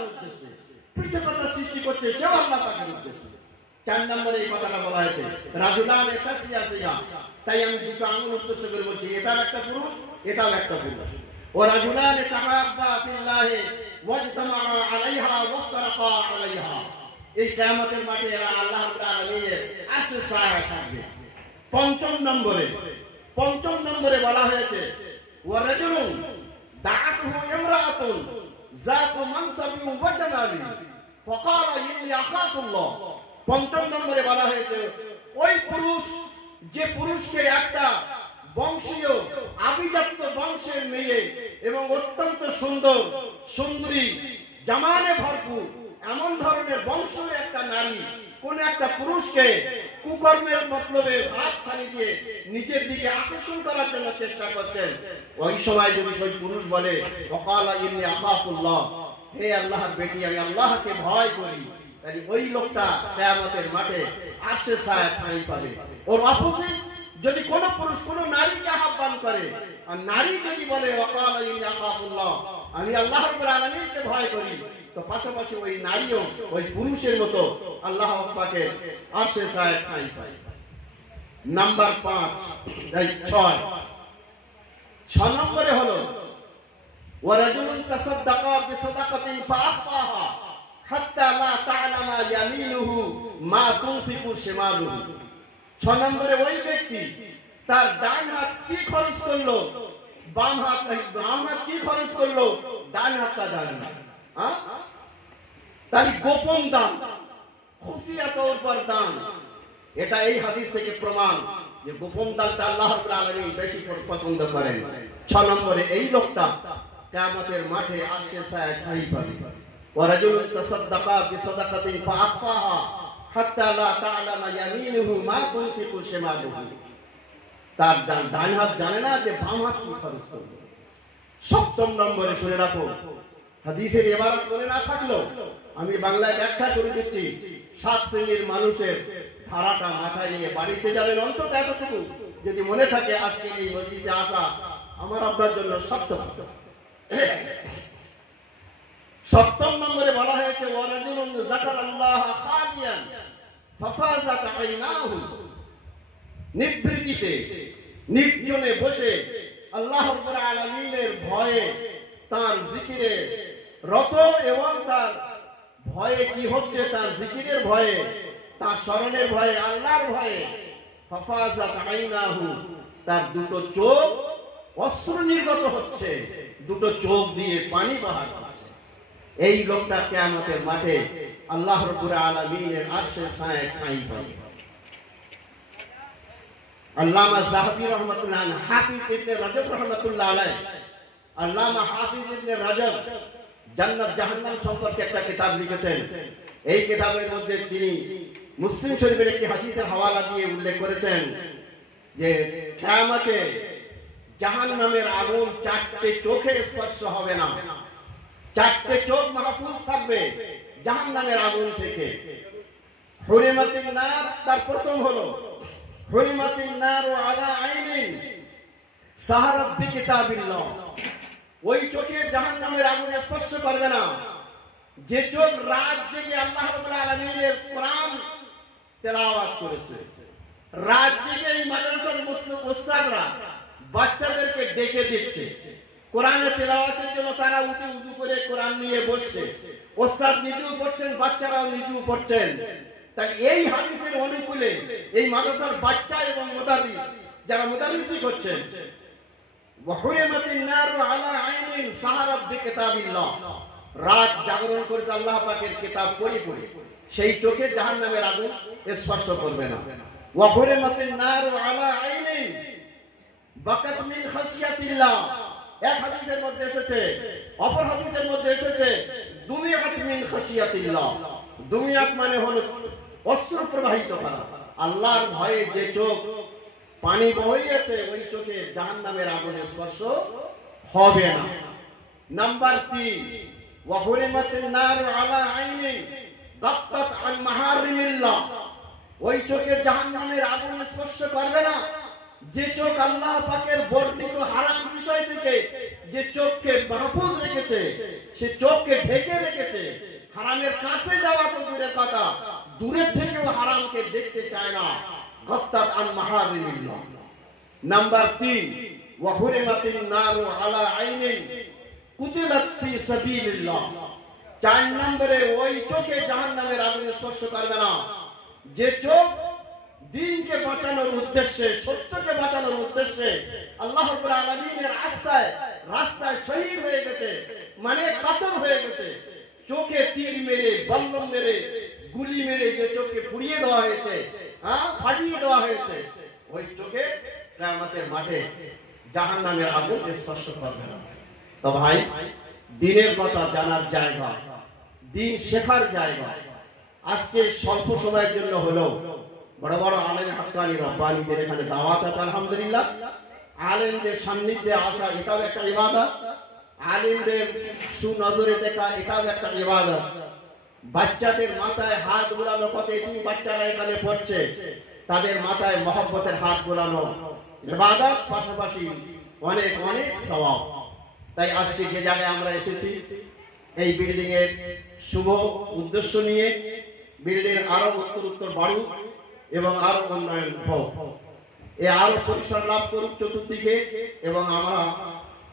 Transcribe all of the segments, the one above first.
আল্লাহর উদ্দেশ্যে, পৃথকতা সৃষ্টি করছে সেও আল্লাহ পাকের উদ্দেশ্যে। 4 নম্বরে এই কথাটা বলা হয়েছে রাজুলানে তাসিয়াসিয়া, তাই আমি দুটো আঙুল উদ্দেশ্য করে বলছি, এটাও একটা পুরুষ, এটাও একটা পুরুষ। ও রাজুলানে তাহাব্বা ফিল্লাহি ওয়াজতামা আলাইহা ওয়াফতারাকা আলাইহা, এই কিয়ামতের মাঠে এরা আল্লাহ রাব্বুল আলামিনের আরশের ছায়ায় থাকবে। 5 নম্বরে বলা হয়েছে ওয়া রাজুলুন দাআতুহু ইমরাআতুন যাতু মানসাবিন ওয়া জামালিন ফাকালা ইন্নী আখাফুল্লাহ। 5 নম্বরে বলা হয়েছে ওই পুরুষ, যে পুরুষকে একটা বংশীয় আভিজাত্য বংশের মেয়ে এবং অত্যন্ত সুন্দর সুন্দরী জামানে ভরপুর এমন ধরনের বংশের একটা নারী কোন একটা পুরুষকে কুকর্মের মতলবে হাত ছাড়ি দিয়ে নিজের দিকে আকর্ষণ করার জন্য চেষ্টা করছেন, ওই সময় যদি ওই পুরুষ বলে ওয়াকালা ইন্নী আখাফুল্লাহ, হে আল্লাহর বেটি আমি আল্লাহকে ভয় করি, তাই ওই লোকটা কিয়ামতের মাঠে আরশের ছায়ায় ঠাঁই পাবে। ওর অপোজিট যদি কোন পুরুষ কোন নারীকে আহ্বান করে আর নারী যদি বলে ওয়াকালা ইন্নী আখাফুল্লাহ, আমি আল্লাহ রাব্বুল আলামিনকে ভয় করি, তো পাশাপাশি ওই নারীও ওই পুরুষের মতো আল্লাহ পাকের আরশের ছায়ায় ঠাঁই পায়। নাম্বার 6 নম্বরে হলো ওয়া রাজুলুন তাসাদদাকা বিসাদাকাতিন ফাআখফাহা হাত্তা লা তা'লামা ইয়ামিনুহু মা তুনফিকু শিমালুহু। 6 নম্বরে ওই ব্যক্তি তার ডান হাত কি খরচ করলো, বাম হাত কি খরচ করলো, ডান হাতটা জানে না। তার গোপন দান, খুফিয়া তৌর পর দান, এটা এই হাদিস থেকে প্রমাণ যে গোপন দানটা আল্লাহ রাব্বুল আলামিন বেশি পছন্দ করেন। 6 নম্বরে এই লোকটা কিয়ামতের মাঠে আরশের ছায়ায় ঠাঁই পাবে। ওয়া রাজুলুন তাসাদদাকা বিসাদাকাতিন ফাআখফাহা হাত্তা লা তা'লামা ইয়ামিনুহু মা তুনফিকু শিমালুহু, তার ডান হাত জানে না যে বাম হাত কি খরচ করবে। 7 নম্বরে শুনে রাখো, হাদিসের ইবারত মনে না থাকলেও আমি বাংলায় ব্যাখ্যা করে দিচ্ছি। 7 শ্রেণীর মানুষের ধারাটা মাথায় নিয়ে বাড়িতে যাবেন, অন্তত এতটুকু যদি মনে থাকে আজকে এই মজলিসে আসা আমার আপনার জন্য সত্য। 7 নম্বরে বলা হয়েছে ওয়া রাজুলুন যাকারাল্লাহ খালিয়ান ফাফাযাত আইনাহু, নিভৃতিতে নির্জনে বসে আল্লাহ রাব্বুল আলামিনের ভয়ে তার জিকিরে রত এবং তার ভয়ে কি হচ্ছে, তার জিকিরের ভয়ে, তার স্মরণের ভয়ে, আল্লাহর ভয়ে ফাফাযাত আইনাহু, তার দুটো চোখ অশ্রু নির্গত হচ্ছে, দুটো চোখ দিয়ে পানি বাহার হচ্ছে। এই লোকটা কিয়ামতের মাঠে আল্লাহ রাব্বুল আলামিনের আরশের ছায়ায় ঠাঁই পাবে। আল্লামা যাহাবী রাহমাতুল্লাহ আলাইহি, হাফিজ ইবনে রাজব রাহমাতুল্লাহ আলাইহি, আল্লামা হাফিজ ইবনে রাজব জান্নাত জাহান্নাম সম্পর্কে একটা কিতাব লিখেছেন। এই কিতাবের মধ্যে তিনি মুসলিম শরীফের একটি হাদিসের হাওয়ালা দিয়ে উল্লেখ করেছেন যে কিয়ামতে জাহান্নামের আগুন 4টে চোখে স্পর্শ হবে না, 4টে চোখ মাহফুজ থাকবে জাহান্নামের আগুন থেকে। হুরিমাতিন নার, তার প্রথম হলো হুরিমাতিন নার আলা আইনিন সাহারাত বিকিতাবিল্লাহ, ওই চোখে জাহান্নামের আগুন স্পর্শ করবে না যে চোখ রাত জেগে আল্লাহ রাব্বুল আলামিনের কোরআন তেলাওয়াত করেছে। রাত জেগে এই মাদ্রাসার উস্তাদরা বাচ্চাদেরকে ডেকে দিচ্ছে কোরআনের তেলাওয়াতের জন্য, তারা উঠে উযু করে কোরআন নিয়ে বসছে, উস্তাদ নিজেও পড়ছেন, বাচ্চারাও নিজেও পড়ছেন। তাই এই হাদিসের অনুকূলে এই মাদ্রাসার বাচ্চা এবং মুদাররিস যারা মুদাররিসি করছেন, ওয়াহুরিমাতিন নারু আলা আইনিন সাহারাত বিকিতাবিল্লাহ, রাত জাগরণ করেছে আল্লাহ পাকের কিতাব পড়ে পড়ে, সেই চোখে জাহান্নামের আগুন স্পর্শ করবে না। ওয়াহুরিমাতিন নারু আলা আইনিন বাকাত মিন খাশিয়াতিল্লাহ, এক হাদিসের মধ্যে এসেছে, অপর হাদিসের মধ্যে এসেছে দুমিয়াত মিন খাশিয়াতিল্লাহ, দুমিয়াত মানে হলো অশ্রু প্রবাহিত করা, আল্লাহর ভয়ে যে চোখ পানি বহিয়েছে ওই চোখে জাহান্নামের আগুনের স্পর্শ হবে না। নাম্বার 3, ওয়াহুরিমাতিন নারু আলা আইনিন দাক্কাত আন মাহারিমিল্লাহ, ওই চোখে জাহান্নামের আগুন স্পর্শ করবে না যে চোখ আল্লাহ পাকের বর্ণিত হারাম বিষয় থেকে যে চোখকে মাহফুজ রেখেছে, সে চোখকে ঢেকে রেখেছে, হারামের কাছে যাওয়া তো দূরের কথা, দূরের থেকেও হারামকে দেখতে চায় না। গত্তাত আন মাহারিমিল্লাহ। নাম্বার 3, ওয়া হুরিমাতিন নারু আলা আইনিন কুতিলাত ফি সাবিলিল্লাহ। 4 নম্বরে ওই চোখে জাহান্নামের আগুন স্পর্শ করবে না যে চোখ দ্বীনকে বাঁচানোর উদ্দেশ্যে, সত্যকে বাঁচানোর উদ্দেশ্যে আল্লাহ রাব্বুল আলামিনের রাস্তায় শহীদ হয়ে গেছে, মানে কাতল হয়ে গেছে। চোখে তীর মেরে, বল্লম মেরে, গুলি মেরে যে চোখে পুড়িয়ে দেওয়া হয়েছে, ফাটিয়ে দেওয়া হয়েছে, ওই চোখে কিয়ামতের মাঠে জাহান্নামের আগুন স্পর্শ করবে না। তো ভাই, দ্বীনের কথা জানার জায়গা, দ্বীন শেখার জায়গা। আজকে স্বল্প সময়ের জন্য হলেও বড় বড় আলেম হাক্কানি রব্বানীদের এখানে দাওয়াত আছে, আলহামদুলিল্লাহ। আলেমদের সান্নিধ্যে আসা এটাও একটা ইবাদত, আলেমদের সুনজরে দেখা এটাও একটা ইবাদত। বাচ্চাদের মাথায় হাত বুলানো, কত এতিম বাচ্চারা এখানে পড়ছে, তাদের মাথায় মহব্বতের হাত বুলানো ইবাদত, পাশাপাশি অনেক অনেক সওয়াব। তাই আজকে যে জায়গায় আমরা এসেছি, এই বিল্ডিং এর শুভ উদ্দেশ্য নিয়ে বিল্ডিং আরো উত্তর বাড়ুক এবং আরো উন্নয়ন হোক, আরো পরিসর লাভ করুক চতুর্দিকে, এবং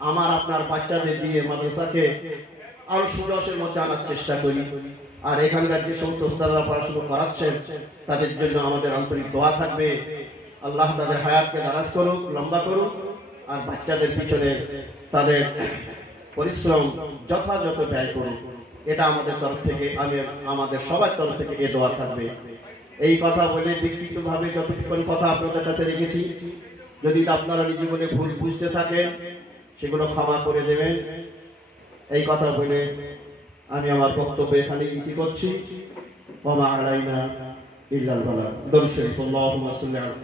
আমার আপনার বাচ্চাদের দিয়ে মাদ্রাসাকে আরো সুরসের মধ্যে আনার চেষ্টা করি। আর এখানকার যে সমস্ত উস্তাদরা পড়াশোনা করাচ্ছেন তাদের জন্য আমাদের আন্তরিক দোয়া থাকবে। আল্লাহ তাদের হায়াতকে দারাজ করুক, লম্বা করুক, আর বাচ্চাদের পিছনে তাদের পরিশ্রম যথাযথ ব্যয় করুক। এটা আমাদের তরফ থেকে, আমাদের সবার তরফ থেকে এ দোয়া থাকবে। এই কথা বলে ব্যক্তিগতভাবে যতটুকু কথা আপনাদের কাছে রেখেছি, যদি আপনারা নিজ জীবনে ভুল বুঝতে থাকেন সেগুলো ক্ষমা করে দেবেন। এই কথা বলে আমি আমার বক্তব্য এখানে ইতি করছি। ওয়া মা আলাইনা ইল্লাল বালাগ। দরুদ শরীফ। আল্লাহুম্মা সাল্লি আলা